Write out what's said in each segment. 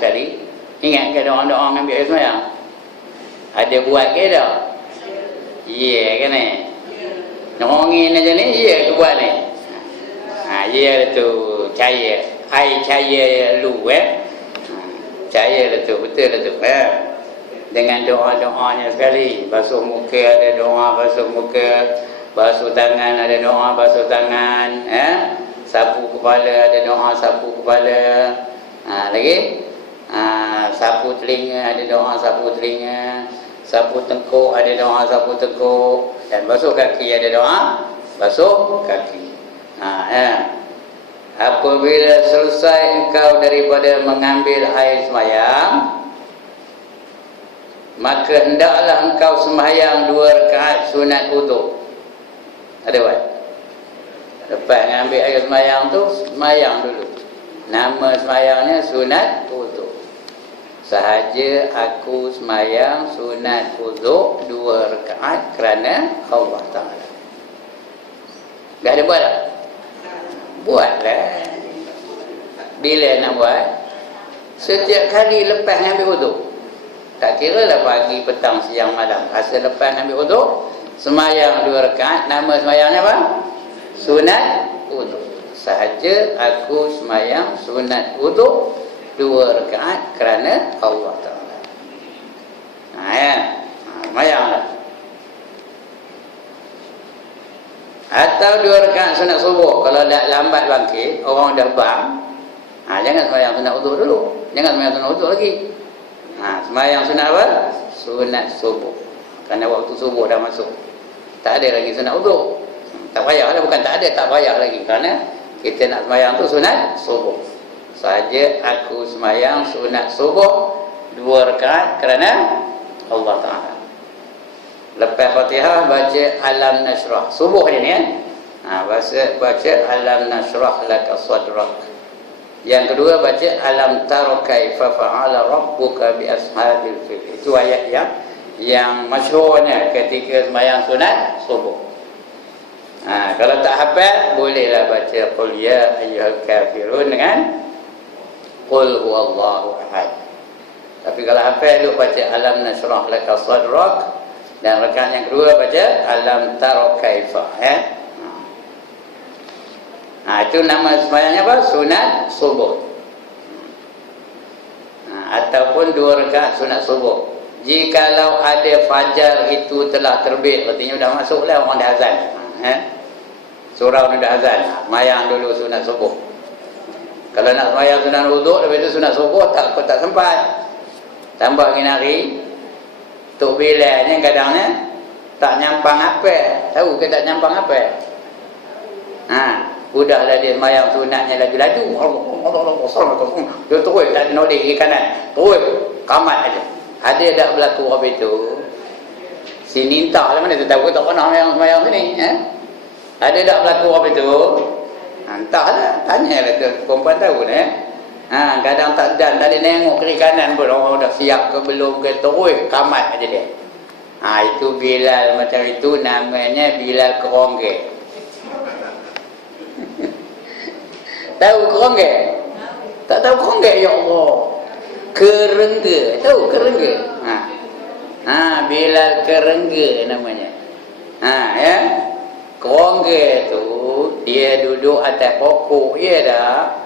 sekali. Ingat ke doa-doa ambil air semayang? Ada buat ke tak? Ya kan ni? Nongin aja ni, ya ke buat ni? Ya tu cahaya. Air cahaya lu cahaya lah tu, betul lah tu dengan doa-doanya sekali. Basuh muka ada doa basuh muka, basuh tangan ada doa basuh tangan, sapu kepala ada doa sapu kepala, lagi sapu telinga ada doa sapu telinga, sapu tengkuk ada doa sapu tengkuk, dan basuh kaki ada doa basuh kaki. Apabila selesai engkau daripada mengambil air sembahyang, maka hendaklah engkau sembahyang 2 rakaat sunat wudu. Ada buat? Lepas mengambil air sembahyang tu, sembahyang dulu. Nama sembahyangnya sunat wudu. Sahaja aku sembahyang sunat wudu 2 rakaat kerana Allah Ta'ala. Dah ada buat tak? Buatlah. Bila nak buat? Setiap kali lepas ambil wudu. Tak kira lah pagi, petang, siang, malam. Asal lepas ambil wudu, sembahyang 2 rakaat. Nama sembahyangnya apa? Sunat wudu. Sahaja aku sembahyang sunat wudu 2 rakaat kerana Allah Ta'ala. Sembahyanglah. Atau 2 rakaat sunat subuh. Kalau dah lambat bangkit, orang dah bang, jangan sembahyang sunat wudu dulu. Jangan sembahyang sunat wudu lagi. Sembahyang sunat apa? Sunat subuh. Kerana waktu subuh dah masuk. Tak ada lagi sunat wudu. Tak payah lah, bukan tak ada, tak payah lagi. Kerana kita nak sembahyang tu sunat subuh. Saja aku sembahyang sunat subuh 2 rakaat kerana Allah Ta'ala. Lepas Fatihah baca Alam Nashrah. Subuh dia ni baca Alam Nashrah laka sadrak. Yang kedua baca Alam tara kaifa fa'ala rabbuka bi ashabil fil. Itu ayat yang masyhurnya ketika sembahyang sunat subuh. Kalau tak hafal bolehlah baca Qul ya ayyuhal kafirun dengan Qul huwallahu ahad. Tapi kalau hafal duk baca Alam Nashrah laka sadrak. Dan rakaat yang kedua baca Alam tara kaifa. Itu nama sembahyangnya apa? Sunat subuh. Ataupun 2 rakaat sunat subuh. Jikalau ada fajar itu telah terbit, artinya dah masuklah, orang dah azan. Surau dah azan. Sembahyang dulu sunat subuh. Kalau nak sembahyang sunat wudu, lepas itu sunat subuh tak sempat. Tambah hari Tok Bilal ni kadangnya tak nyampang apa. Tahu ke tak nyampang apa? Udahlah dia sembahyang sunatnya laju-laju. Allah. Dia terus tak noleh ke kanan. Terus kamat aja. Ada tak berlaku apa itu? Sini entah lah, mana tu tahu tak pernah sembahyang sini. Ada tak berlaku apa itu? Entahlah, tanyalah tu perempuan tahu ni. Kadang tak ada nengok kiri kanan pun, orang dah siap ke belum ke, terus kamat aja dia. Itu Bilal macam itu, namanya Bilal Kerongge. Tahu Kerongge? Tak tahu Kerongge? Ya Allah. Kerengge. Tahu Kerengge? Bilal Kerengge namanya. Kerongge tu dia duduk atas pokok, ya dah.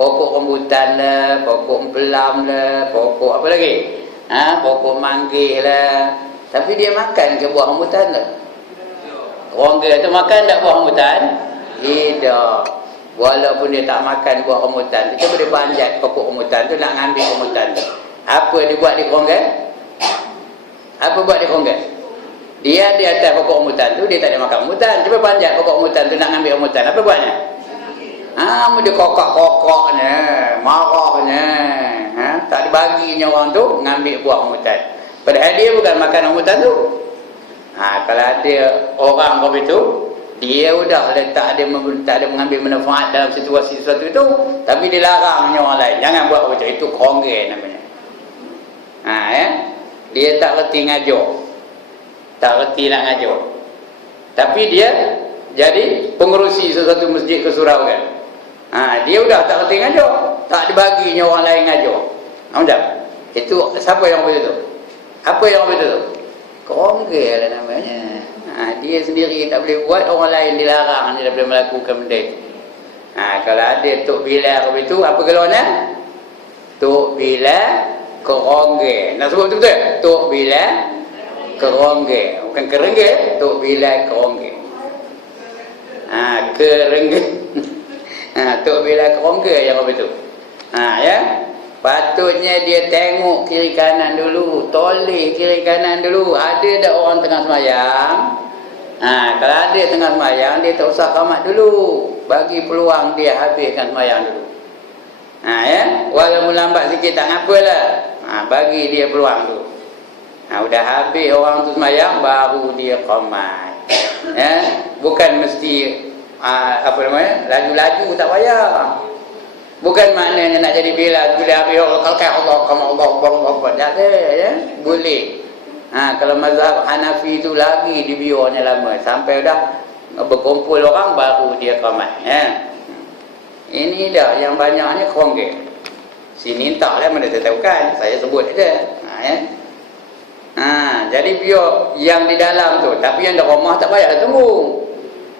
Pokok rambutan lah, pokok empelam lah, pokok apa lagi? Pokok manggis lah. Tapi dia makan ke buah rambutan lah? Kerongga tu makan tak buah rambutan? Tidak. Walaupun dia tak makan buah rambutan, kita boleh panjat pokok rambutan tu nak ngambil rambutan tu. Apa dia buat di kerongga? Apa buat di kerongga? Dia di atas pokok rambutan tu, dia tak ada makan rambutan. Cuba panjat pokok rambutan tu nak ngambil rambutan. Apa buatnya? Dia kokak-kokaknya, marahnya, tak dibaginya orang tu ngambil buah rambutan. Padahal dia bukan makan rambutan tu. Kalau ada orang macam itu, dia sudah tak ada mengambil manfaat dalam situasi sesuatu itu, tapi dia larangnya orang lain. Jangan buat macam itu, kerongga namanya. Dia tak reti ngajar. Tak reti nak ngajar. Tapi dia jadi pengerusi sesuatu masjid ke surau kan. Dia sudah tak reti ngajar. Tak dibaginya orang lain ngajar. Macam? Itu siapa yang betul tu? Apa yang betul tu? Kerongga lah namanya. Dia sendiri tak boleh buat, orang lain dilarang dia boleh melakukan benda itu. Kalau ada Tok Bilal itu, apa gelarnya? Tok Bilal Kerongga. Nak sebut betul-betul? Tok Bilal Kerongga. Bukan kerengga, Tok Bilal Kerongga. Kerengga. Tok Bilal Kerongga yang apa tu? Ya. Patutnya dia tengok kiri kanan dulu, toleh kiri kanan dulu. Ada tak orang tengah semayang? Kalau ada tengah semayang, dia tak usah qamat dulu. Bagi peluang dia habiskan semayang dulu. Ya, walaupun lambat sikit tak apalah. Bagi dia peluang dulu. Udah habis orang tu semayang, baru dia qamat. Ya, bukan mesti laju-laju tak payah. Bukan maknanya nak jadi bila habis Allah tak ada, ya. Boleh. Kalau mazhab Hanafi itu lagi dibiarnya lama sampai dah berkumpul orang baru dia qamat, ya. Ini dah yang banyaknya kerongga. Sini taklah mana saya tahu kan, saya sebut aja. Ya. Jadi biar yang di dalam tu, tapi yang di rumah tak payah tunggu.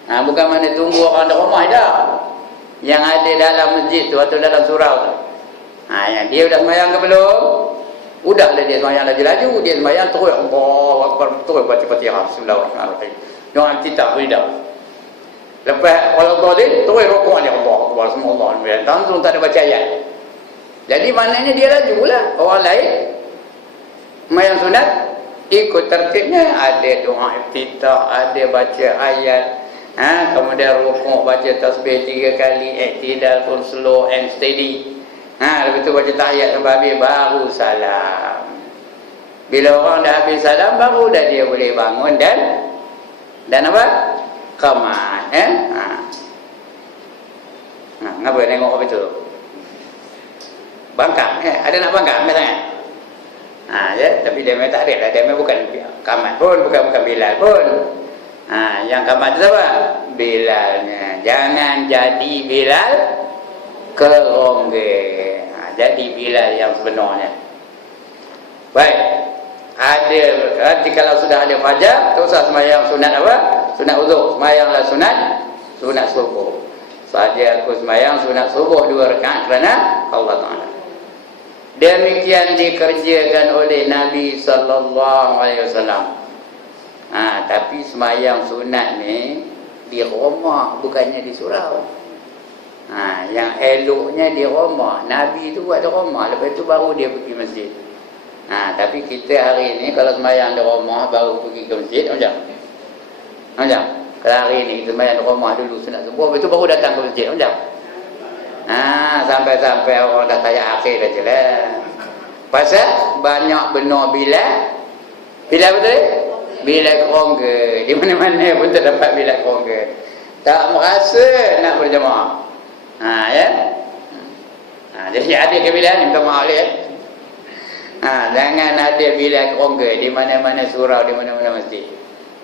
Bukan mana tunggu orang di rumah dah. Yang ada dalam masjid tu atau dalam surau tu. Yang dia dah sembahyang ke belum? Udahlah dia sembahyang laju-laju, dia sembahyang terus Allahu Akbar, terus baca Fatihah, bismillahirrahmanirrahim. Jangan kita tidak. Lepas kalau tadi terus rukuk dia Allahu Akbar, semua Allah Alhamdulillah. Langsung tak ada baca ayat. Jadi maknanya dia lajulah. Orang lain sembahyang sunat ikut tertibnya, ada doa iftitah, ada baca ayat. Kemudian rukuk baca tasbih 3 kali, iktidal pun slow and steady. Lepas tu baca tahiyat sampai habis, baru salam. Bila orang dah habis salam, baru dah dia boleh bangun dan apa? Qamat. Ngapa tengok apa tu? Bangkang. Ada nak bangkang ke sangat? Ya, tapi dia memang tak ada lah. Dia memang bukan qamat pun, bukan Bilal pun. Yang qamat tu apa? Bilalnya. Jangan jadi Bilal kerongga. Jadi Bilal yang sebenarnya. Baik. Ada berkata kalau sudah ada fajar, tak usah sembahyang sunat apa? Sunat uzur. Sembahyanglah sunat subuh. Saja aku sembahyang sunat subuh 2 rakaat kerana Allah Taala. Demikian dikerjakan oleh Nabi sallallahu alaihi wasallam. Tapi sembahyang sunat ni di rumah, bukannya di surau. Yang eloknya di rumah. Nabi tu buat di rumah, lepas tu baru dia pergi masjid. Tapi kita hari ni kalau sembahyang di rumah baru pergi ke masjid, macam? Kalau hari ni kita sembahyang di rumah dulu sunat subuh, lepas tu baru datang ke masjid, macam? Sampai-sampai orang dah tayak akhir dah je lah. Pasal banyak benar Bilal betul? Bilal kerongga. Di mana-mana pun terdapat Bilal kerongga. Tak merasa nak berjemaah. Ya. Jadi ada ke Bilal ni, minta maaf ya. Jangan ada Bilal kerongga di mana-mana surau, di mana-mana masjid.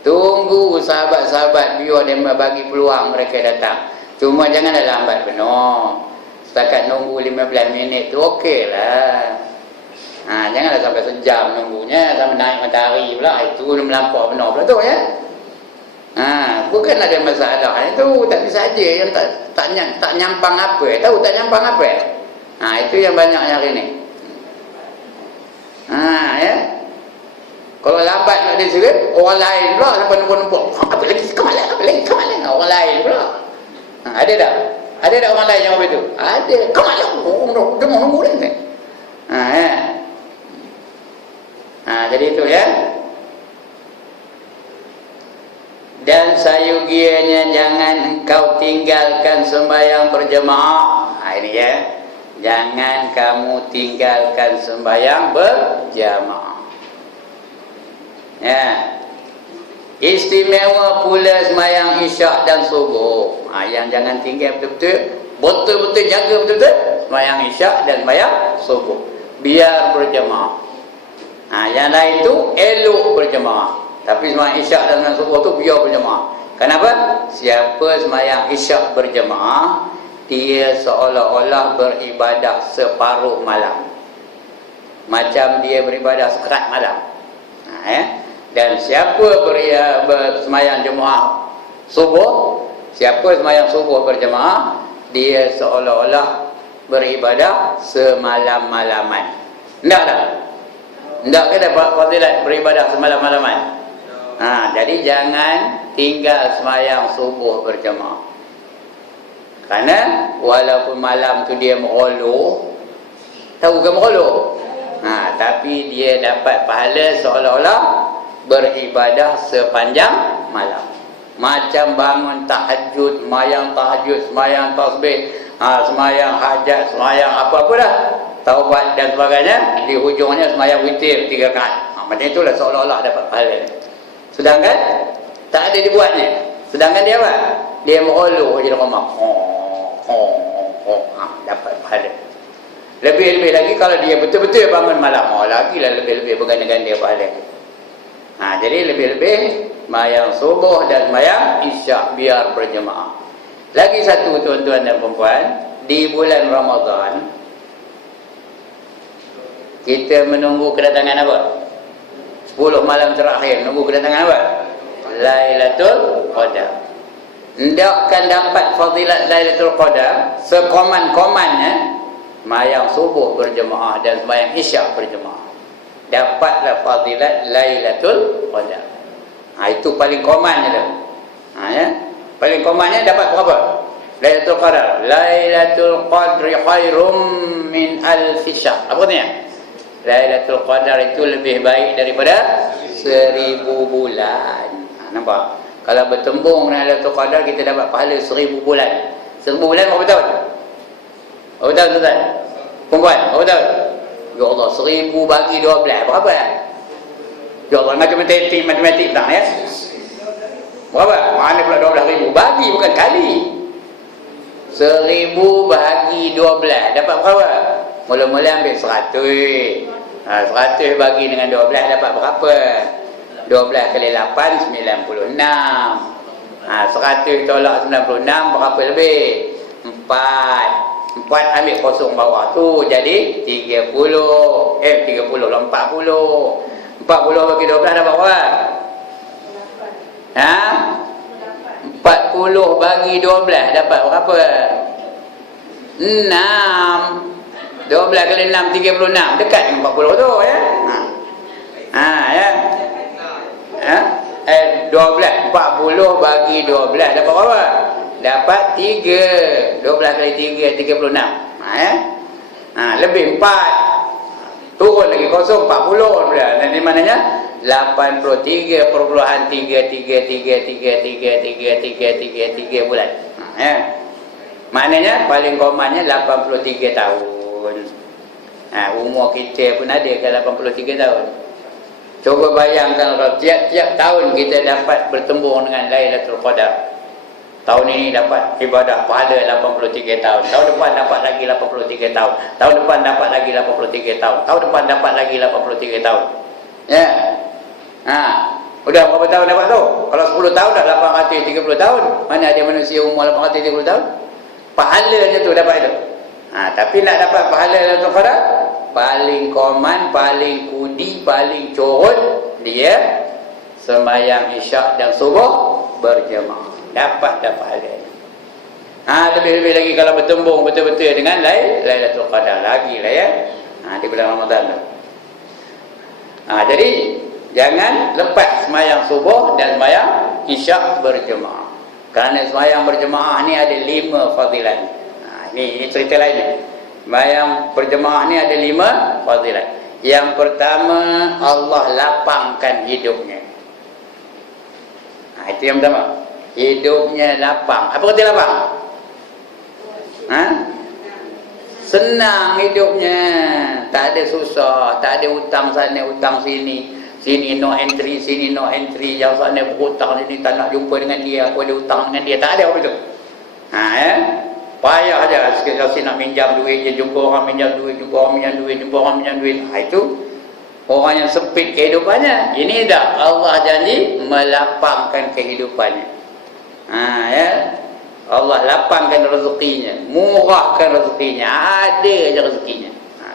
Tunggu sahabat-sahabat biar dia bagi peluang mereka datang. Cuma janganlah lambat benar. Setakat nunggu 15 minit tu okeylah. Janganlah sampai sejam nunggunya, sampai naik matahari pula. Itu melampau benar pula tu ya. Bukan ada masalah itu, tapi saja yang tak nyampang apa. Tahu tak nyampang apa? Itu yang banyak hari ni. Ya. Kalau lambat nak dia sikit, orang lain pula sampai numpuk-numpuk. Apa lagi kemalan. Orang lain pula. Ada tak? Ada tak orang lain yang apa itu? Ada. Kemalan. Dia mau nunggu ni. Ya. Jadi itu ya. Dan sayugianya jangan engkau tinggalkan sembahyang berjemaah. Ini ya. Jangan kamu tinggalkan sembahyang berjemaah. Ya. Istimewa pula sembahyang isyak dan subuh. Yang jangan tinggal betul-betul jaga betul-betul sembahyang isyak dan sembahyang subuh. Biar berjemaah. Yang lain tu elok berjemaah. Tapi sembahyang isyak dan sembahyang subuh tu biar berjemaah. Kenapa? Siapa sembahyang isyak berjemaah, dia seolah-olah beribadah separuh malam. macam dia beribadah sekerat malam. Dan siapa bersemayang jemaah subuh, siapa semayang subuh berjemaah, dia seolah-olah beribadah semalam-malaman. Enggak tak? Enggak ke dapat fadilat beribadah semalam-malaman? Jadi jangan tinggal semayang subuh berjemaah. Kerana walaupun malam tu dia meroloh, tahu ke meroloh? Tapi dia dapat pahala seolah-olah beribadah sepanjang malam. Macam bangun tahajud, semayang tahajud, semayang tasbih, semayang hajat, semayang apa-apa dah, taubat dan sebagainya, di hujungnya semayang witir 3 rakaat. Macam itulah seolah-olah dapat pahala. Sedangkan tak ada dibuatnya. Sedangkan dia apa? Dia meroloh je dalam rumah. Dapat pahala. Lebih-lebih lagi kalau dia betul-betul bangun malam, lagilah lebih-lebih berganda-ganda pahala. Jadi lebih-lebih semayang subuh dan semayang isyak biar berjemaah. Lagi satu tuan-tuan dan perempuan, di bulan Ramadan kita menunggu kedatangan apa? 10 malam terakhir menunggu kedatangan apa? Lailatul Qadar. Hendakkan dapat fadilat Lailatul Qadar sekoman-komannya semayang subuh berjemaah dan semayang isyak berjemaah. Dapatlah fadilat Lailatul Qadar. Itu paling komannya tu. Paling komannya dapat berapa? Lailatul Qadar. Lailatul Qadri khairum min alfi syahr. Apa katanya? Lailatul Qadar itu lebih baik daripada 1000 bulan. Nampak? Kalau bertembung dengan Lailatul Qadar, kita dapat pahala 1000 bulan. 1000 bulan berapa tahun? Berapa tahun tuan? Perempuan, berapa tahun? Ya Allah, 1000 bagi 12 berapa? Ya Allah, matematik tak ya? Berapa? Mana pula 12,000? Bagi bukan kali. 1000 bagi 12 dapat berapa? Mula-mula ambil 100. 100 bagi dengan 12 dapat berapa? 12 kali 8 96. 100 tolak 96 berapa lebih? 4 ambil kosong bawah tu jadi 30 lah 40 bagi 12 dapat berapa? 40 bagi 12 dapat berapa? 6. 12 kali 6 36 dekat dengan 40 tu ya. 12 40 bagi 12 dapat berapa? Dapat 3. 12 kali 3 36. Lebih 4. Turun lagi kosong 40 pula. Dan di mananya 83,3333333 bulan. Maknanya paling komannya 83 tahun. Umur kita pun ada ke 83 tahun. Coba bayangkan kalau tiap-tiap tahun kita dapat bertembung dengan Lailatul Qadar. Tahun ini dapat ibadah pahala 83 tahun. Tahun depan dapat lagi 83 tahun. Tahun depan dapat lagi 83 tahun. Tahun depan dapat lagi 83 tahun. Ya. Udah berapa tahun dapat tu? Kalau 10 tahun dah 830 tahun. Mana ada manusia umur 830 tahun? Pahalanya tu dapat itu. Tapi nak dapat pahala Lailatul Qadar, paling koman, paling kudi, paling corot dia sembahyang isyak dan subuh berjemaah. Dapat pahala. Lebih-lebih lagi kalau bertembung betul-betul dengan Lailatul Qadar lagi lah ya. Di bulan Ramadan tu. Jadi jangan lepas sembahyang subuh dan sembahyang isyak berjemaah. Kerana sembahyang berjemaah ni ada 5 fadilat. Ini cerita lainnya. Sembahyang berjemaah ni ada 5 fadilat. Yang pertama, Allah lapangkan hidupnya. Itu yang pertama. Hidupnya lapang. Apa kata lapang? Senang hidupnya. Tak ada susah. Tak ada hutang sana, hutang sini. Sini no entry, sini no entry. Yang sana berhutang, sini tak nak jumpa dengan dia. Aku ada hutang dengan dia. Tak ada apa itu. Payah aja. Sekali nak minjam duit je, jumpa orang minjam duit, jumpa orang minjam duit, jumpa orang minjam duit. Itu orang yang sempit kehidupannya. Ini dah Allah janji melapangkan kehidupannya. Allah lapangkan rezekinya, murahkan rezekinya, ada aja rezekinya.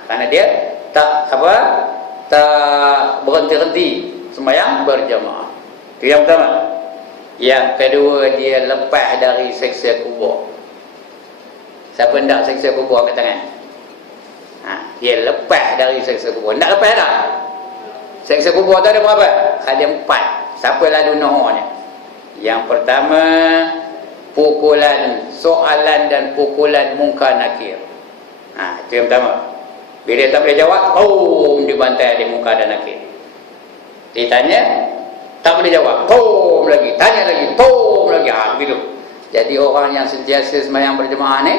Karena dia tak apa, tak berhenti-henti sembahyang berjemaah. Itu yang pertama. Yang kedua, dia lepas dari seksa kubur. Siapa hendak seksa kubur angkat tangan? Dia lepas dari seksa kubur. Hendak lepas tak? Seksa kubur tu ada berapa? Ada 4. Siapa lalu nohornya? Yang pertama, pukulan, soalan dan pukulan mungkar nakir. Itu yang pertama. Bila tak boleh jawab, dibantai di muka dan nakir. Ditanya, tak boleh jawab, lagi, tanya lagi, lagi. Begitu. Jadi orang yang sentiasa sembahyang berjemaah ni,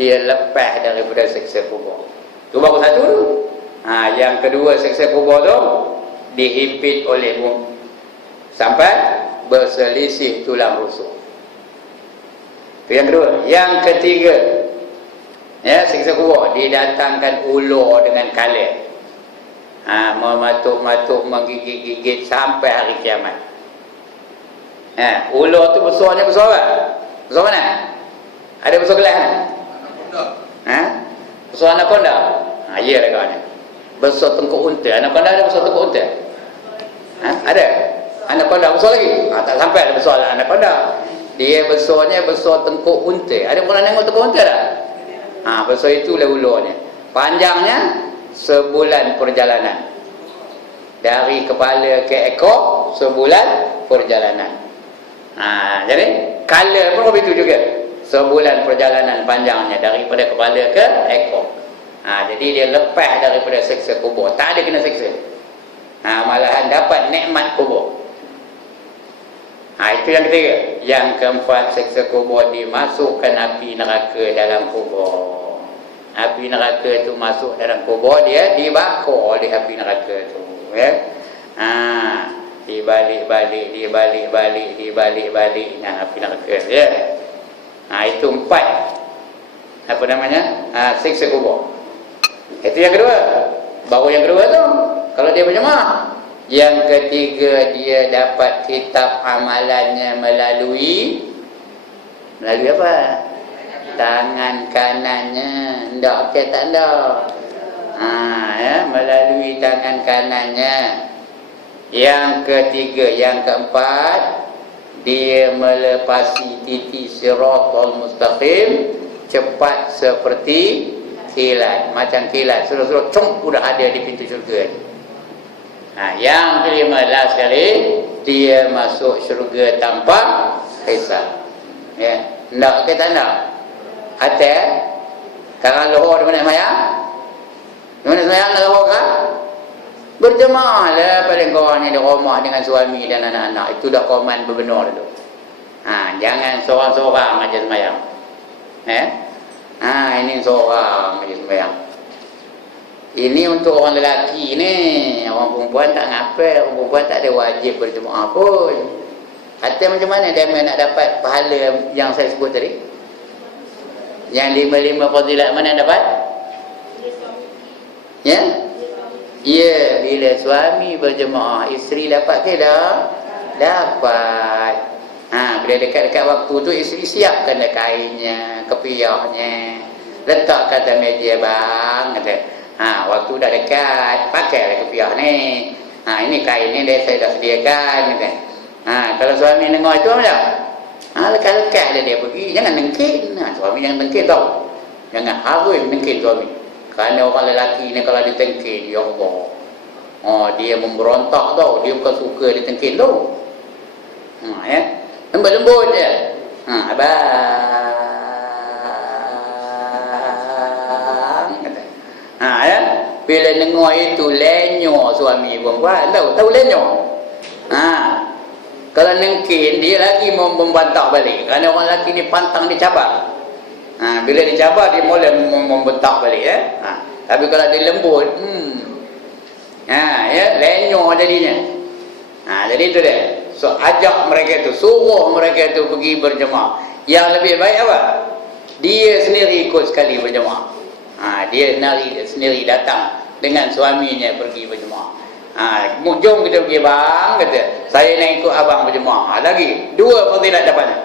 dia lepas daripada seksa kubur. Itu baru satu tu. Yang kedua, seksa kubur tu dihimpit oleh sampai berselisih tulang rusuk. Itu yang kedua. Yang ketiga, siksa kubur, didatangkan ular dengan kalir. Mematuk-matuk, menggigit-gigit sampai hari kiamat. Ular tu besarnya besar apa? Besar mana? Ada besar kelas kan? Besar anaconda? Ya lah kawan. Besar tengkuk unta. Anaconda ada besar tengkuk unta? Ada? Anaconda besar lagi? Tak sampai ada besar anaconda. Dia besarnya besar tengkuk unta. Ada pernah tengok tengkuk unta tak? Besar itulah ularnya. Panjangnya sebulan perjalanan. Dari kepala ke ekor, sebulan perjalanan. Jadi kala pun begitu juga. Sebulan perjalanan panjangnya daripada kepala ke ekor. Jadi dia lepas daripada seksa kubur. Tak ada kena seksa. Malahan dapat nikmat kubur. Itu yang ketiga. Yang keempat, seksa kubur, dimasukkan api neraka dalam kubur. Api neraka itu masuk dalam kubur, dia dibakar oleh api neraka itu. Dibalik-balik api neraka. Itu 4. Apa namanya? Siksa kubur. Itu yang kedua. Baru yang kedua tu, kalau dia berjemaah. Yang ketiga, dia dapat kitab amalannya melalui apa? Tangan kanannya. Tak ada. Melalui tangan kanannya. Yang ketiga, yang keempat, dia melepasi titik siratal mustaqim cepat seperti kilat. Macam kilat, suruh-suruh udah ada di pintu syurga. Yang kelima, last sekali, dia masuk syurga tanpa hisab. Tak ke tak nak? Atas sekarang lohor di mana semayang? Di mana semayang nak lohor kan? Berjemaah lah paling korang ni di rumah dengan suami dan anak-anak. Itu dah koman berbenar dulu. Jangan seorang-seorang aja semayang. Ini seorang aja semayang. Ini untuk orang lelaki ni. Orang perempuan tak ngapa. Orang perempuan tak ada wajib berjemaah pun. Kata macam mana dia nak dapat pahala yang saya sebut tadi? Yang 5 fadilat mana dapat? Ya? Ya, bila suami berjemaah, isteri dapat ke dah? Dapat. Bila dekat-dekat waktu tu, isteri siapkan dah kainnya, kepiahnya, letak kata meja bang, kata. Waktu dah dekat, pakailah kepiah ni. Ini kain ni saya dah sediakan, kata. Kalau suami dengar itu apa? Lekat-lekat dia pergi. Jangan nengkin. Suami jangan nengkin tau. Jangan harus nengkin suami. Kerana orang lelaki ni kalau ditengkin, ya Allah, dia memberontak tau. Dia bukan suka ditengkin tau. Lembut-lembut je. Abang, kata. Bila dengar itu, lenyor suami perempuan. Tahu lenyor? Kalau nengkin, dia lagi membentak balik. Kerana orang lelaki ni pantang dicabar. Bila dicabar, dia mula membentak balik. Tapi kalau dia lembut, lenyor jadinya. Jadi itu dia. So, ajak mereka tu, suruh mereka tu pergi berjemaah. Yang lebih baik apa? Dia sendiri ikut sekali berjemaah. Dia sendiri datang dengan suaminya pergi berjemaah. Jom kita pergi bang, kata. Saya nak ikut abang berjemaah. Lagi 2 fadilat dapatnya.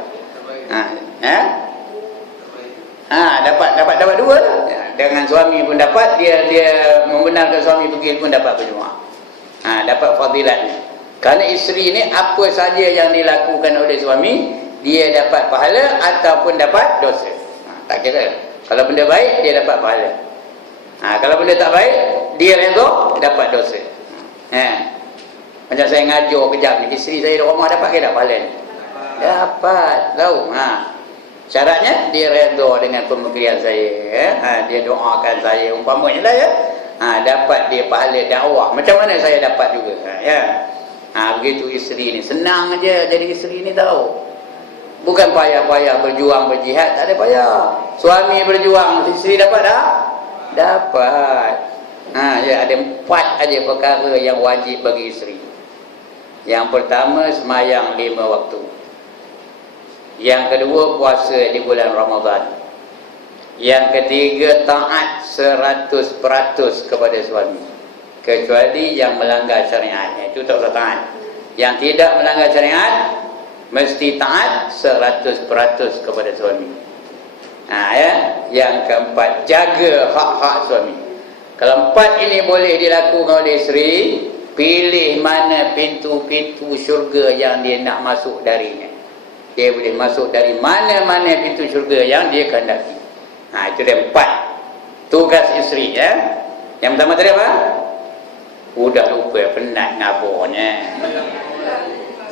Dapat 2 lah. dengan suami pun dapat, dia membenarkan suami pergi pun dapat berjemaah. Dapat fadilatnya. Kerana isteri ni apa saja yang dilakukan oleh suami, dia dapat pahala ataupun dapat dosa. Tak kira. Kalau benda baik, dia dapat pahala. Kalau benda tak baik, dia redha, dapat dosa. Macam saya ngajar kejap ni, isteri saya di rumah dapat ke tak pahala ni? Dapat. Tahu? Syaratnya dia redha dengan pemikiran saya, dia doakan saya umpamanya lah ya. Dapat dia pahala dakwah. Macam mana saya dapat juga. Begitu isteri ni. Senang aja jadi isteri ni tahu. Bukan payah-payah berjuang berjihad, tak ada payah. Suami berjuang, isteri dapat tak? Dapat. Ya, ada 4 aja perkara yang wajib bagi isteri. Yang pertama, semayang 5 waktu. Yang kedua, puasa di bulan Ramadan. Yang ketiga, taat 100% kepada suami, kecuali yang melanggar syariat, itu tak usah taat. Yang tidak melanggar syariat mesti taat 100% kepada suami. Yang keempat, jaga hak-hak suami. Kalau 4 ini boleh dilakukan oleh isteri, pilih mana pintu-pintu syurga yang dia nak masuk darinya. Dia boleh masuk dari mana-mana pintu syurga yang dia kehendaki. Itu dia 4 tugas isteri ya. Yang pertama tadi apa? Udah lupa, penat ngaburnya.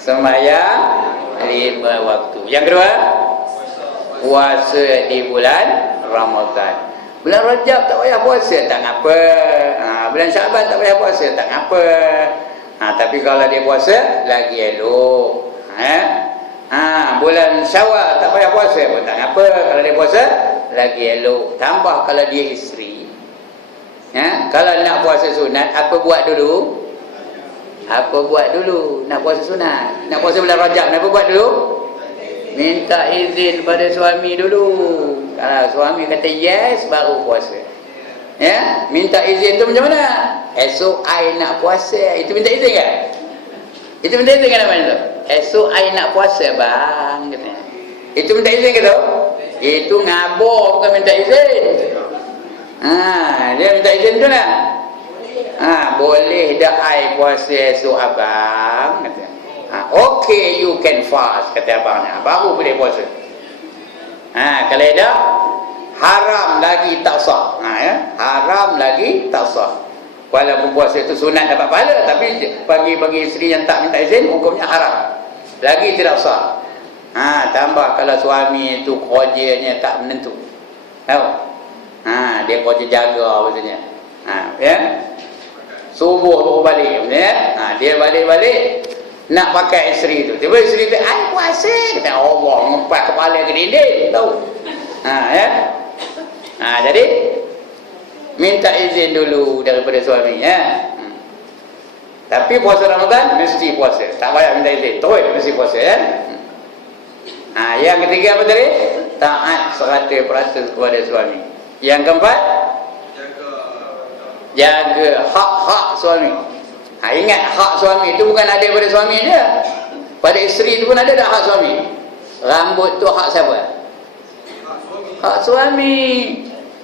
Sembahyang 5 waktu. Yang kedua, puasa di bulan Ramadan. Bulan Rajab tak payah puasa, tak ngapa. Bulan Syaban tak payah puasa, tak ngapa. Tapi kalau dia puasa, lagi elok. Bulan Syawal tak payah puasa pun tak ngapa. Kalau dia puasa, lagi elok. Tambah kalau dia isteri. Kalau nak puasa sunat, apa buat dulu? Apa buat dulu? Nak puasa sunat, nak puasa bulan Rajab, apa buat dulu? Minta izin pada suami dulu. Kalau suami kata yes, baru puasa. Minta izin tu macam mana? Esok I nak puasa. Itu minta izin kan? Itu minta izin kan namanya tu? Esok I nak puasa bang, katanya. Itu minta izin ke tu? Itu ngabur, bukan minta izin. Dia minta izin tu lah. Boleh dah I puasa esok abang, kata. Okay, you can fast, kata abangnya. Baru boleh puasa. Kalau dah, haram lagi tak sah. Haram lagi tak sah. Walaupun puasa itu sunat dapat pahala, tapi bagi isteri yang tak minta izin, hukumnya haram. Lagi tidak sah. Tambah kalau suami itu kerjanya tak menentu. Tahu? Dia kerja jaga maksudnya. Subuh baru balik. Dia balik-balik nak pakai isteri tu. Tiba isteri tu, "Ai puasa." Kata Allah, ngumpat kepala ke dinding, tahu. Jadi minta izin dulu daripada suami Tapi puasa Ramadan mesti puasa. Tak payah minta izin. Terus mesti puasa Yang ketiga apa tadi? Taat 100% kepada suami. Yang keempat, jaga hak-hak suami. Ingat, hak suami itu bukan ada pada suami dia. Pada isteri itu pun ada tak hak suami? Rambut tu hak siapa? Hak suami.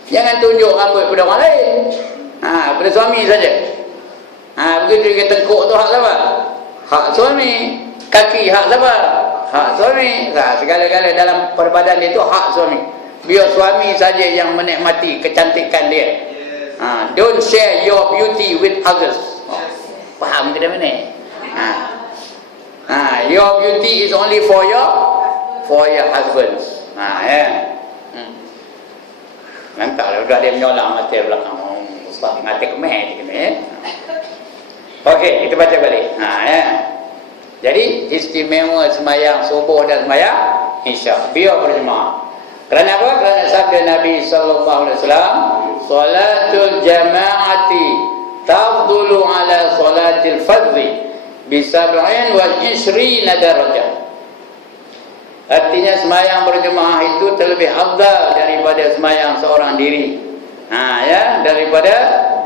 Jangan tunjuk rambut pada orang lain. Pada suami saja. Begitu dia tengkuk tu hak siapa? Hak suami. Kaki hak siapa? Hak suami. Segala-gala dalam perbadan dia tu hak suami. Biar suami saja yang menikmati kecantikan dia. Don't share your beauty with others. Faham ke mana? Your beauty is only for your husbands. Nampak lah, udah dia menyolang mata belakang. Ustaz mata kemeh ni. Okey, kita baca balik. Jadi istimewa semayang subuh dan semayang isyak, biar berjemaah. Kerana apa? Kerana sabda Nabi sallallahu alaihi wasallam, "Salatul jama'ati tafdulu ala salatil fardhi bi 27 darajah." Artinya semayang berjemaah itu terlebih afdal daripada semayang seorang diri. Daripada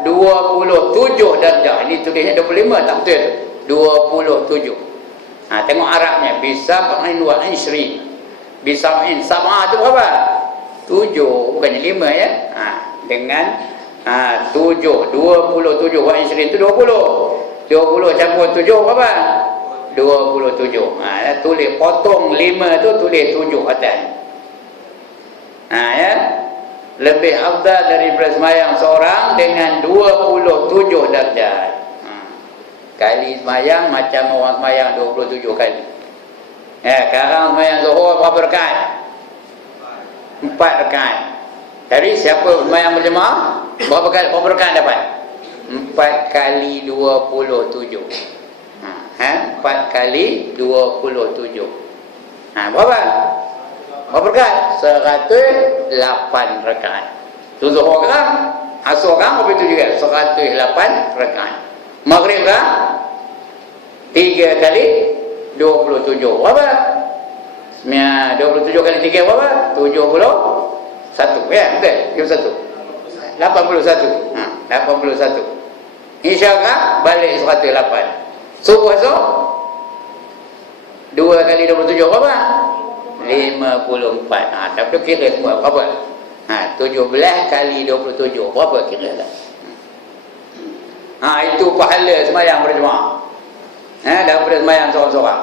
27 darjah. Ini tulisnya 25, tak betul. 27. Tengok Arabnya, bisab'in wa ishrin. Bisab'in, sab'ah itu berapa? 7, bukannya 5 ya. dengan 7, 27. Wa isrin tu 20. 20 campur 7 berapa? 27. Tulis potong 5 tu tulis 7 atas. Ya. Lebih afdal daripada sembahyang seorang dengan 27 darjat. Kali sembahyang macam orang sembahyang 27 kali. Sekarang sembahyang zuhur berapa rakaat? 4 rakaat. Jadi siapa sembahyang berjemaah berapa rakaat dapat? 4 kali 27. 4 kali 27. Berapa? Berapa rakaat? 108 rakaat. Tu zuhur kan? Asar kan begitu juga, 108 rakaat. Maghrib kan? 3 kali 27. Berapa? 27 kali 3 berapa? 71. Ya, betul. 71. 81. 81. InsyaAllah balik 108. Subuh esok 2 kali 27 berapa? 54. Tapi kira semua berapa? 17 kali 27 berapa kira tak? Itu pahala sembahyang berjemaah. Daripada sembahyang seorang-seorang.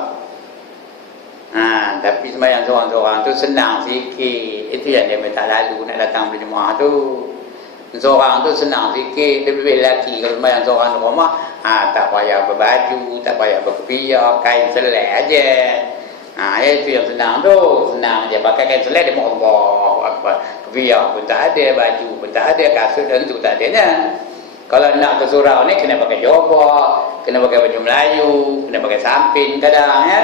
Tapi sembahyang seorang-seorang tu senang sikit. Itu yang dia tak lalu nak datang berjemaah tu. Seorang tu senang sikit. Lebih lelaki kalau sembahyang seorang di rumah, tak payah berbaju, tak payah berkepiah, kain selai aja. Itu yang senang tu. Senang je pakai kain selai dia mau Allah. Kepiah pun tak ada, baju pun tak ada, kasut dan tu tak adanya. Kalau nak ke surau ni kena pakai jubah, kena pakai baju Melayu, kena pakai samping kadang ya.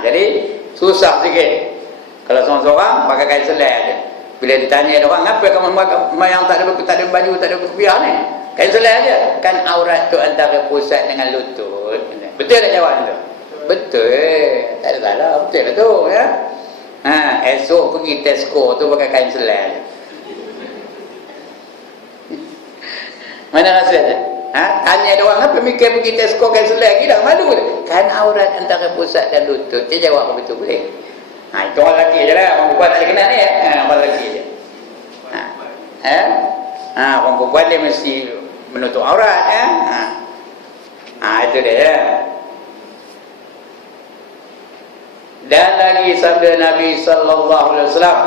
Jadi susah sikit. Kalau seorang-seorang pakai kain selai aja. Bila ditanya orang, "Ngapa kamu yang tak ada baju, tak ada kepiah ni?" Kain selai aja. Kan aurat tu antara pusat dengan lutut. Betul tak jawab tu? Betul. Tak ada salah, betul lah tu ya. Esok pergi Tesco tu pakai kain selai aja. Mana rasa je? Tanya dia orang, apa mikir pergi Tesco kain selai lagi dah malu dah. Kan aurat antara pusat dan lutut. Dia jawab begitu boleh. Itu orang lelaki je lah. Orang perempuan tak ada kenal ni ya. Orang lelaki je. Orang perempuan dia mesti menutup aurat ya. Itu dia ya. Dan lagi sabda Nabi sallallahu alaihi wasallam,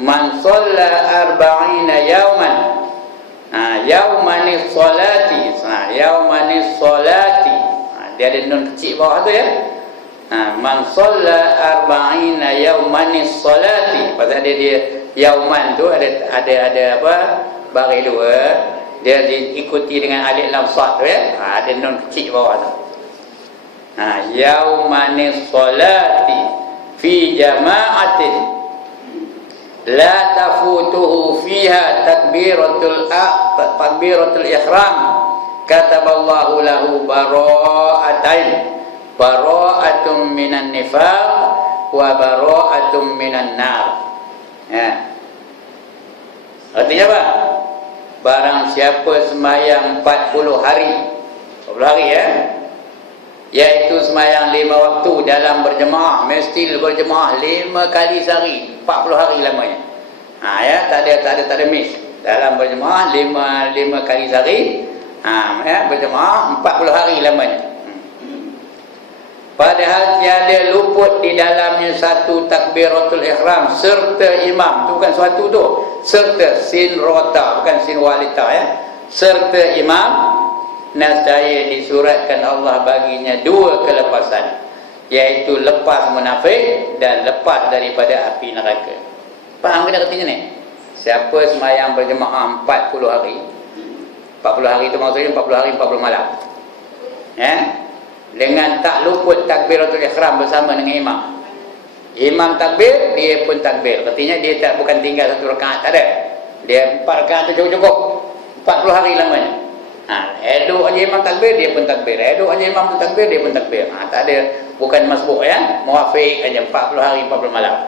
"Man shalla 40 yawman." Yaumanis salati. Yaumanis salati. Dia ada nun kecil bawah tu ya. Man shalla 40 yaumanis salati. Pasal dia yauman tu ada apa? Baris dua. Dia diikuti dengan alif lam sad tu ya. Ada nun kecil bawah tu. Yaumanis salati fi jama'atin la tafutuhu fiha takbiratul ihram kataballahu lahu bara'atun minan nifaq wa bara'atun minan nar. Artinya apa? Barang siapa sembahyang 40 hari ya, iaitu sembahyang 5 waktu dalam berjemaah, mesti berjemaah 5 kali sehari, 40 hari lamanya. Ya, tak ada miss. Dalam berjemaah 5 kali sehari, berjemaah 40 hari lamanya. Padahal tiada luput di dalamnya satu takbiratul ihram serta imam. Itu bukan suatu tu, serta sin rota, bukan sin walita ya. Serta imam, nescaya disuratkan Allah baginya 2 kelepasan, iaitu lepas munafik dan lepas daripada api neraka. Faham ke artinya ni? Siapa sembahyang berjemaah 40 hari, 40 hari itu maksudnya 40 hari 40 malam dengan tak luput takbiratul ihram bersama dengan imam. Imam takbir, dia pun takbir. Artinya dia bukan tinggal 1 rakaat, tak ada. Dia 4 rakaat tu cukup 40 hari lamanya. Elok aja imam takbir, dia pun takbir. Elok aja imam tu takbir, dia pun takbir. Tak ada, bukan masbuk ya. Muafiq aja 40 hari 40 malam.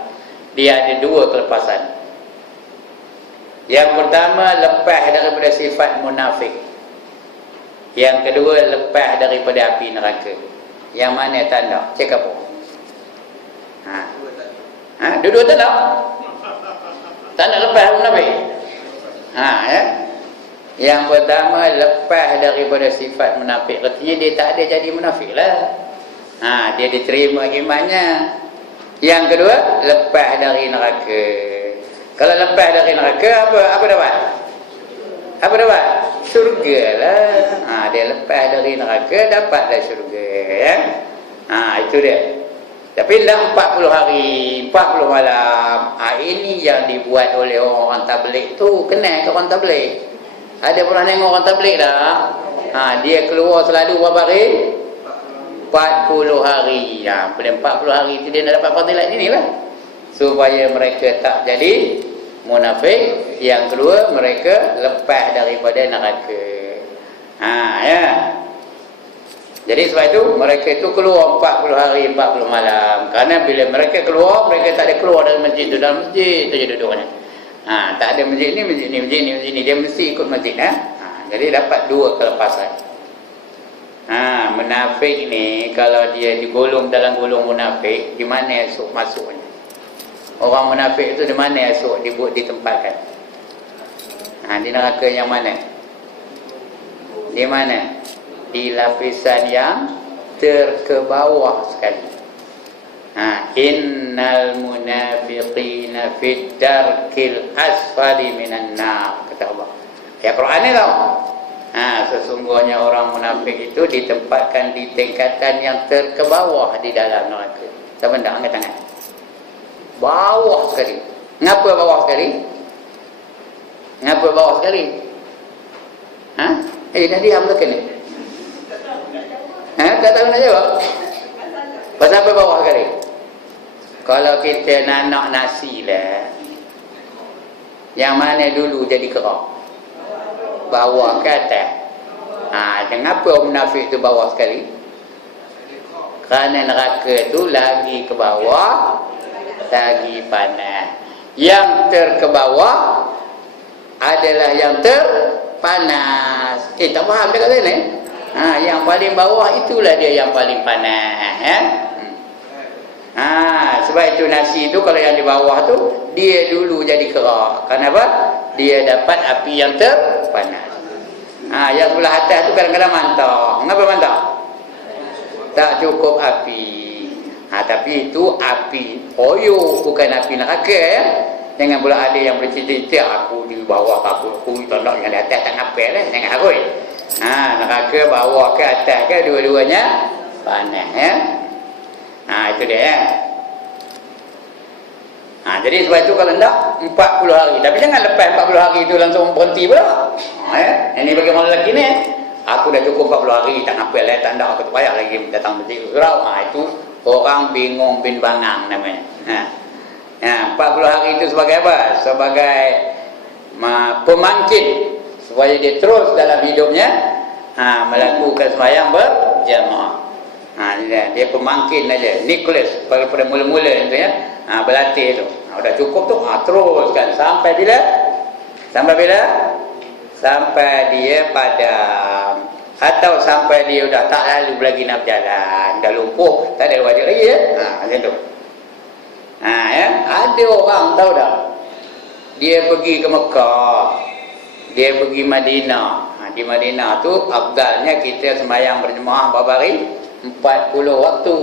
Dia ada 2 kelepasan. Yang pertama, lepas daripada sifat munafik. Yang kedua, lepas daripada api neraka. Yang mana tanda? Cek apa? Dua-dua tanda. Tak nak lepas munafik. Ya. Yang pertama, lepas daripada sifat munafik. Artinya dia tak ada jadi munafik lah. Dia diterima imannya. Yang kedua, lepas dari neraka. Kalau lepas dari neraka, apa dapat? Apa dapat? Syurga lah. Dia lepas dari neraka, dapatlah syurga. Ya? Itu dia. Tapi dah 40 hari, 40 malam. Ini yang dibuat oleh orang tabligh tu. Kenal ke orang tabligh? Ada pernah tengok orang tabligh dah? Dia keluar selalu berapa hari? 40 hari. Pada 40 hari itu dia nak dapat fadilat inilah. Supaya mereka tak jadi munafik. Yang kedua, mereka lepas daripada neraka. Ya. Jadi sebab itu mereka itu keluar 40 hari 40 malam. Kerana bila mereka keluar, mereka tak ada keluar dari masjid tu. Dalam masjid tu je duduknya. Tak ada masjid ni, masjid ni, masjid ni, masjid ni. Dia mesti ikut masjid. Jadi dapat dua kelepasan. Munafik ni kalau dia digolong dalam golong munafik, di mana esok masuknya? Orang munafik itu di mana esok ditempatkan? Di neraka yang mana? Di mana? Di lapisan yang terkebawah sekali. Innal munafiqina fid darkil asfali minan nar, kata Allah. Ya, Quran ni tau. Sesungguhnya orang munafik itu ditempatkan di tingkatan yang terkebawah di dalam neraka. Siapa nak angkat tangan? Bawah sekali. Ngapa bawah sekali? Ngapa bawah sekali? Dah diam ke ni? Tak tahu nak jawab. Pasal apa bawah sekali? Kalau kita nak nasi lah, yang mana dulu jadi kerak? Bawah ke atas? Kenapa orang munafik tu bawah sekali? Kerana neraka tu lagi ke bawah, lagi panas. Yang terkebawah adalah yang terpanas. Tak faham dia kata ni? Yang paling bawah itulah dia yang paling panas. Sebab itu nasi tu kalau yang di bawah tu dia dulu jadi kerak. Kenapa? Dia dapat api yang terpanas. Yang sebelah atas tu kadang-kadang mantap. Kenapa mantap? Tak cukup api. Tapi itu api oyo, bukan api neraka. Jangan pula ada yang bercerita aku di bawah, aku tolak yang di atas tak nampak lah. Jangan harus. Neraka bawah ke atas ke dua-duanya panas. Itu dia. Jadi sebab itu kalau tak 40 hari. Tapi jangan lepas 40 hari itu langsung berhenti pula. Ini bagi orang lelaki ni, aku dah cukup 40 hari, tak nampak lah, tak nak, aku tak payah lagi datang masjid surau. Itu orang bingung bin bangang namanya. 40 hari itu sebagai apa? Sebagai pemangkin supaya dia terus dalam hidupnya melakukan sembahyang berjamaah. Dia pemangkin aja. Nicholas pada mula-mula itu ya, berlatih tu. Dah cukup tu, teruskan sampai bila? Sampai bila? Sampai dia padam. Atau sampai dia dah tak lalu lagi nak berjalan, dah lumpuh, tak ada wajib lagi ya. Macam tu. Ya, ada orang tahu tak? Dia pergi ke Mekah, dia pergi Madinah. Di Madinah tu afdalnya kita sembahyang berjemaah berapa hari? 40 waktu.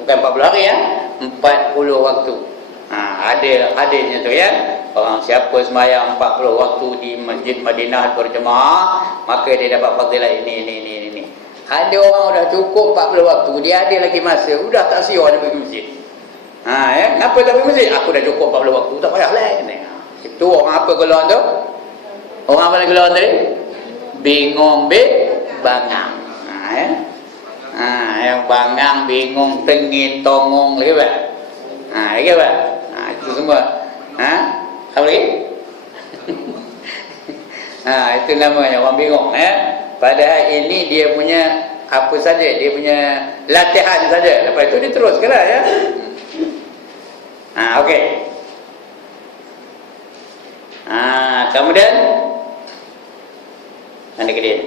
Bukan 40 hari ya, 40 waktu. Adanya tu ya. Orang siapa sembahyang 40 waktu di Masjid Madinah berjemaah, maka dia dapat fadilah ini. Ada orang dah cukup 40 waktu, dia ada lagi masa, sudah tak siap dia pergi masjid. Kenapa tak pergi masjid? Aku dah cukup 40 waktu, tak payahlah. Itu orang apa golongan tu? Orang apa lagi golongan tadi? Bingung bangang. Yang bangang, bingung, tengin, tongong lagi apa? Lagi apa? Itu semua. Apa lagi? Itu namanya orang bingung. Padahal ini dia punya apa saja, dia punya latihan saja. Lepas itu dia teruskanlah ya. Okey. Kemudian ada kedin.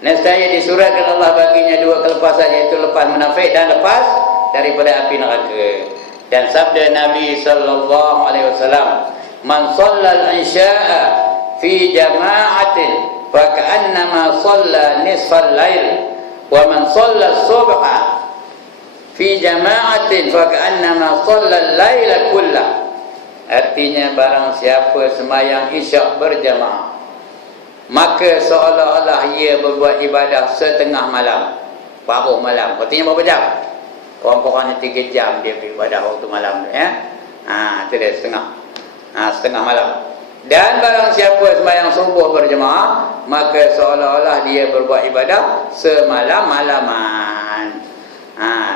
Nescaya disuratkan Allah baginya dua kelepasan, iaitu lepas munafik dan lepas daripada api neraka. Dan sabda Nabi sallallahu alaihi wasallam, "Man shallal isya'a fi jama'atin fa ka'annama shalla nisfal lail wa man shalla subha fi jama'atin fa ka'annama shalla al-laila kullah. Artinya barang siapa sembahyang isyak berjamaah, maka seolah-olah ia berbuat ibadah setengah malam, paruh malam. Artinya berapa jam? Kurang-kurangnya 3 jam dia beribadah waktu malam tu, ya. Itu dia setengah malam. Dan barang siapa sembahyang subuh berjemaah, maka seolah-olah dia berbuat ibadah semalam-malaman.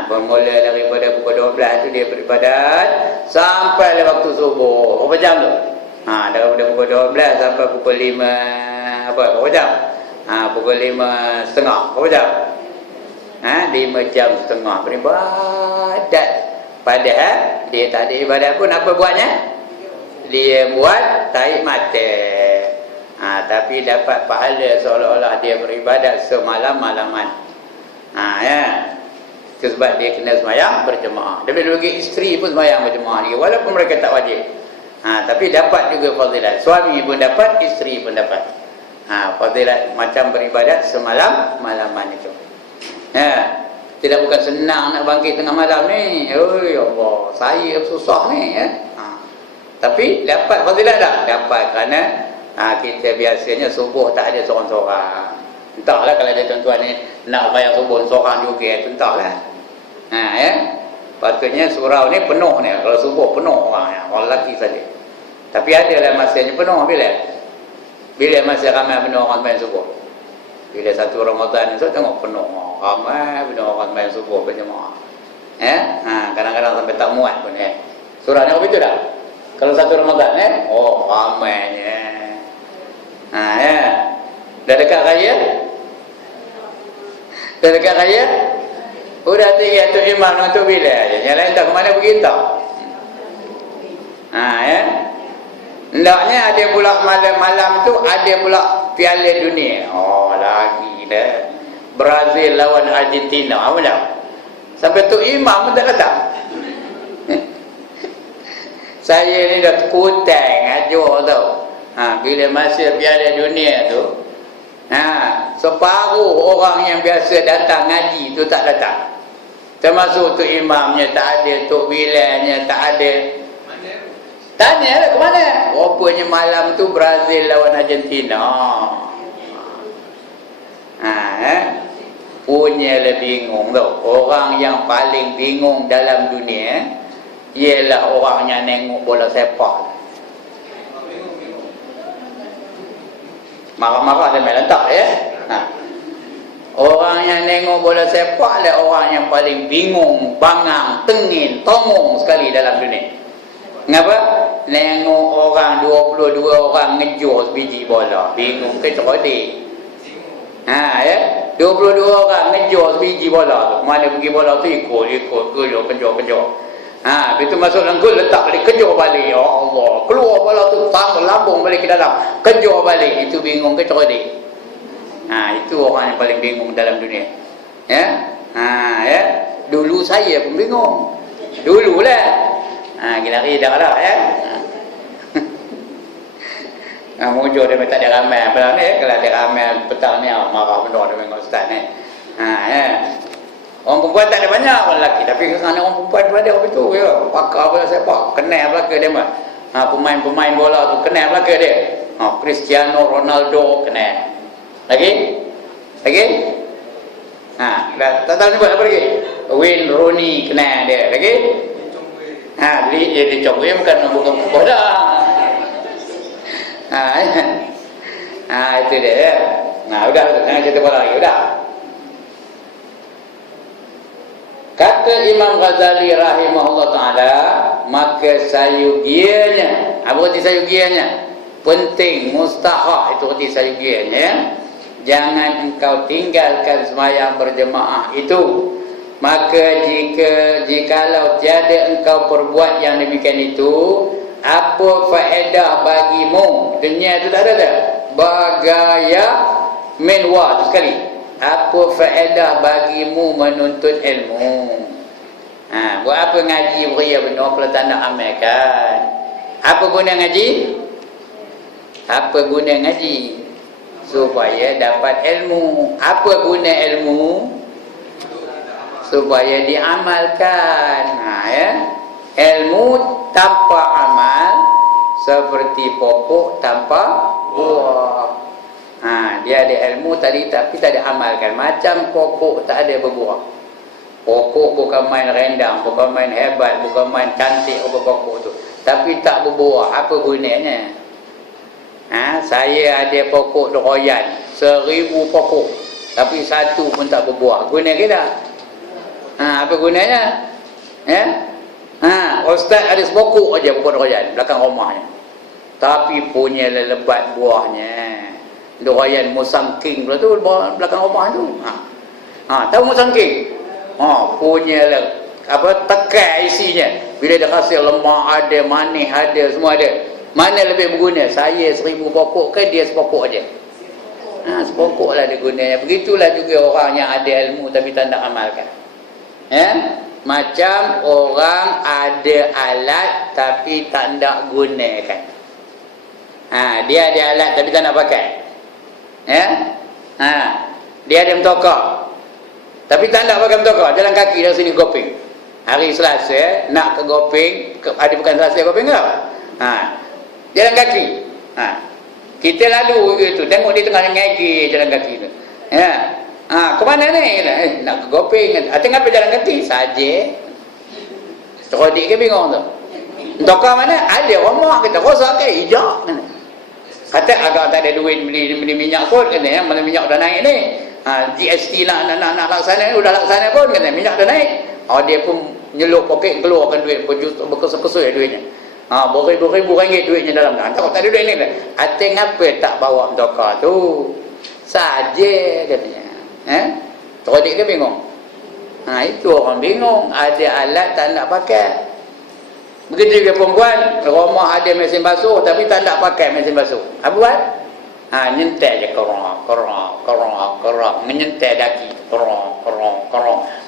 Bermula daripada pukul 12 tu dia beribadat sampai waktu subuh. Berapa jam tu? Daripada pukul 12 sampai pukul 5 berapa jam? Pukul 5:30. Berapa jam? 5 jam setengah beribadat. Padahal dia tak ada ibadat pun, apa buatnya? Dia buat tarik mata. Tapi dapat pahala seolah-olah dia beribadat semalam-malaman. Itu sebab dia kena sembahyang berjemaah. Tapi bagi isteri pun sembahyang berjemaah juga, walaupun mereka tak wajib. Tapi dapat juga fadilat. Suami pun dapat, isteri pun dapat. Fadilat macam beribadat semalam-malaman itu. Tidak bukan senang nak bangkit tengah malam ni. Oh ya Allah, saya susah ni, ya. Tapi dapat fadilat tak? Dapat, kerana kita biasanya subuh tak ada seorang-seorang. Entahlah kalau ada tuan-tuan ni nak bayang subuh seorang juga, entahlah. Ya. Patutnya surau ni penuh ni. Kalau subuh penuh orang, orang lelaki saja. Tapi adalah masanya penuh bila? Bila masa ramai penuh orang bayang subuh. Bila satu Ramadan ni, so tengok penuh ramai penuh orang bayang subuh berjemaah. Kadang-kadang sampai tak muat pun. Surau ni apa itu dah? Kalau satu Ramadan ramainya. Dah dekat raya? Dah dekat raya? Udah tinggal tu imam untuk bila? Yang lain tak ke mana pergi tak? Hendaknya ada pula malam-malam tu ada pula Piala Dunia. Lagi dah. Brazil lawan Argentina. Apa dah? Sampai tu imam pun tak datang. Saya ni dah kutang ajar tau. Bila masa Piala Dunia tu, separuh orang yang biasa datang ngaji tu tak datang. Termasuk tu imamnya tak ada, tok bilanya tak ada. Tanya lah ke mana? Rupanya malam tu Brazil lawan Argentina. Punyalah bingung tau. Orang yang paling bingung dalam dunia ialah orang yang nengok bola sepak. Marah-marah dia main letak, ya. Orang yang nengok bola sepak lah orang yang paling bingung, bangang, tengin, tongong sekali dalam dunia. Kenapa? Nengok orang 22 orang ngejur sebiji bola. Bingung ke cerdik? Ya. 22 orang ngejur sebiji bola. Mana pergi bola tu ikut, kejar. Itu masuk dalam gol, letak balik, kejar balik. Ya Allah, keluar bola tu, lambung balik ke dalam, kejar balik. Itu bingung ke cerdik? Itu orang yang paling bingung dalam dunia. Ya. Dulu saya pun bingung. Dululah. Gila dah lah, ya. Mujur dia tak ada ramai apa ni. Kalau ada ramai petang ni marah benda dia dengan ustaz ni. Orang perempuan tak ada banyak, orang lelaki. Tapi kerana orang perempuan tu ada apa tu, ya. Pakar bola sepak, kenal belaka dia mah. Pemain-pemain bola tu kenal belaka dia. Cristiano Ronaldo kenal. Lagi? Tak tahu sebut apa lagi? Wayne Rooney kenal dia. Lagi? Dia dicokok, bukan bola. Itu dia, ya. Udah, jangan cerita bola lagi, udah. Kata Imam Ghazali rahimahullah ta'ala, maka sayugianya, apa arti sayugianya? Penting, mustahak, itu arti sayugianya. Jangan engkau tinggalkan sembahyang berjemaah itu. Maka jikalau tiada engkau perbuat yang demikian itu, apa faedah bagimu? Dunia itu tak ada dah. Bagaya menwa tu sekali. Apa faedah bagimu menuntut ilmu? Buat apa ngaji beria benar kalau tak nak amalkan? Apa guna ngaji? Apa guna ngaji? Supaya dapat ilmu. Apa guna ilmu? Supaya diamalkan. Ya. Ilmu tanpa amal seperti pokok tanpa buah. Dia ada ilmu tadi tapi tak ada amalkan. Macam pokok tak ada berbuah. Pokok bukan main rendang, bukan main hebat, bukan main cantik apa pokok tu. Tapi tak berbuah. Apa gunanya? Saya ada pokok durian 1000 pokok tapi satu pun tak berbuah. Guna ke tak? Apa gunanya? Ustaz ada sepokok aja pokok durian belakang rumahnya. Tapi punya lebat buahnya. Durian Musang King pula tu belakang rumah tu. Tahu Musang King? Punya tekal isinya. Bila dia hasil lemak ada, manis ada, semua ada. Mana lebih berguna? Saya 1000 pokok ke dia sepokok aja? Sepokok lah dia gunanya. Begitulah juga orang yang ada ilmu tapi tak nak amalkan. Macam orang ada alat tapi tak nak gunakan. Dia ada alat tapi tak nak pakai. Dia ada motokar tapi tak nak pakai motokar, jalan kaki dari sini Gopeng. Hari Selasa nak ke Gopeng, ada bukan Selasa Gopeng ke? Jalan kaki. Kita lalu gitu, tengok dia tengah ngegi jalan kaki tu. Ke mana ni? Nak ke Gopeng. Tengah apa jalan kaki? Saja. Terodik ke bingung tu. Motokar mana? Ada rumah kita rosak ke hijau. Kata agak tak ada duit beli minyak pun kata mana minyak dah naik ni. GST nak laksana ni, udah laksana pun kata minyak dah naik. Dia pun nyeluk poket keluarkan duit berkesut-kesut duitnya. Beribu-ribu ringgit duitnya dalam dah. Tak ada duit ni kan. Ngapa tak bawa motokar tu? Saja katanya. Terodik ke bingung? Itu orang bingung. Ada alat tak nak pakai. Begitu juga perempuan, rumah ada mesin basuh tapi tak nak pakai mesin basuh. Apa buat? Nyentai je kerong, nyentai daki, kerong.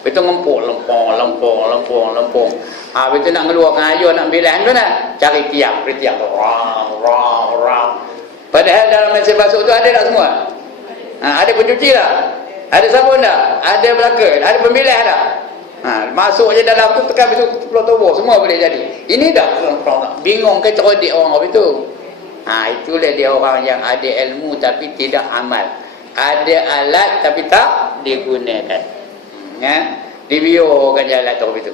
Betul ngempuk, lempung. Betul nak ngeluarkan air, nak bilang tu nak cari tiang, rang. Padahal dalam mesin basuh tu ada tak semua? Ada pencuci tak? Ada sabun tak? Ada belaka, ada pembilas tak? Masuk je dalam tu tekan betul tubuh semua boleh jadi. Ini dah bingung ke terodik orang itu. Itulah dia orang yang ada ilmu tapi tidak amal. Ada alat tapi tak digunakan. Dibiarkan jalan tu begitu.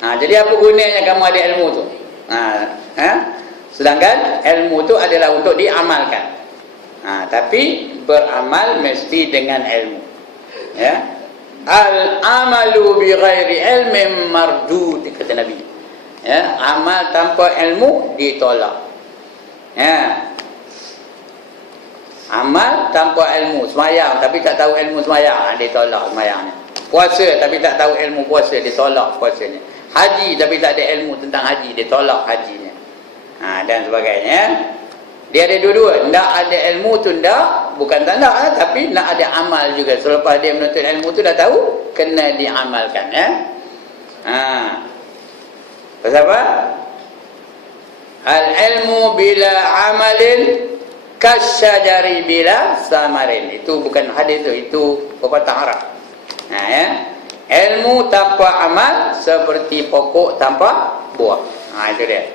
Jadi apa gunanya kamu ada ilmu tu? Sedangkan ilmu tu adalah untuk diamalkan. Tapi beramal mesti dengan ilmu. Al-amalu bi ghairi ilmin mardud kata Nabi. Amal tanpa ilmu ditolak. Amal tanpa ilmu, semayang tapi tak tahu ilmu semayang, ditolak semayangnya. Puasa tapi tak tahu ilmu puasa, ditolak puasanya. Haji tapi tak ada ilmu tentang haji, ditolak hajinya. Dan sebagainya. Dia ada dua-dua. Tak ada ilmu tu tak, bukan tak nak, tapi nak ada amal juga. Selepas dia menuntut ilmu tu dah tahu, kena diamalkan. Pasal apa? Al-ilmu bila amalin kasyajari bila samarin. Itu bukan hadis tu, itu pepatah Arab. Ilmu tanpa amal seperti pokok tanpa buah. Itu dia.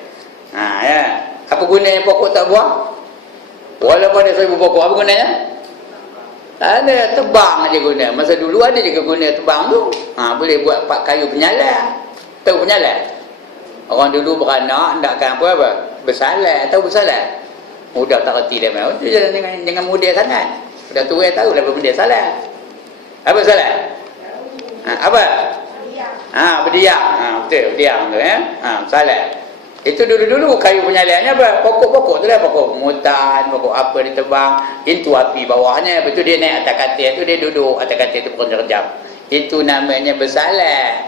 Apa gunanya pokok tak buah? Walaupun ada 1000 pokok, apa gunanya? Ada, tebang aja guna. Masa dulu ada juga guna tebang tu. Boleh buat kayu penyalah. Tahu penyalah? Orang dulu beranak, hendakkan apa? Bersalah. Tahu bersalah? Mudah tak reti dia. Jangan mudah sangat. Dah tua tahu lah benda salah. Apa salah? Apa? Berdiam. Betul, berdiam tu. Salah. Itu dulu-dulu kayu penyalahannya apa? Pokok-pokok tu lah, pokok mutan, pokok apa ditebang, itu api bawahnya. Betul dia naik atas katil tu, dia duduk atas katil tu kejam. Itu namanya bersalah.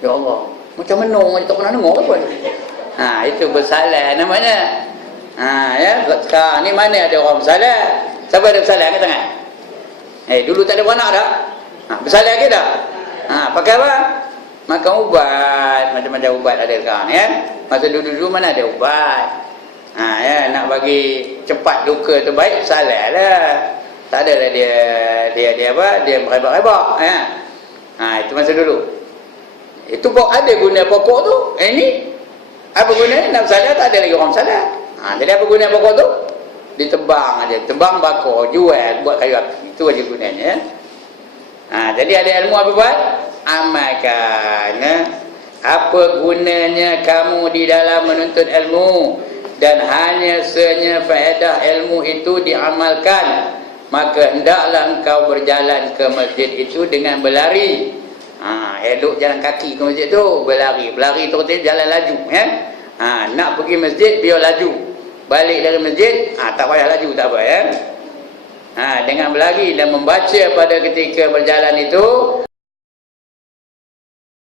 Ya Allah, macam menung tak pernah dengar pun. Itu bersalah namanya. Sekarang ni mana ada orang bersalah? Siapa ada bersalah kat tangan? Dulu tak ada beranak dah. Bersalah ke dah? Pakai apa? Makan ubat, macam-macam ubat ada sekarang. Masa dulu-dulu mana ada ubat. Ya, nak bagi cepat duka tu baik, salah lah. Tak adalah dia merebak-rebak, ya. Itu masa dulu. Itu ada guna pokok tu. Ini apa gunanya? Nak salah tak ada lagi orang salah. Jadi apa guna pokok tu? Ditebang aja, tebang bakar, jual, buat kayu api. Itu aja gunanya. Jadi ada ilmu apa buat? Amalkan. Apa gunanya kamu di dalam menuntut ilmu, dan hanya senya faedah ilmu itu diamalkan, maka hendaklah engkau berjalan ke masjid itu dengan berlari. Elok jalan kaki ke masjid tu, berlari terus jalan laju, ya. Nak pergi masjid biar laju, balik dari masjid tak payah laju, tak apa, ya. Dengan berlari dan membaca pada ketika berjalan itu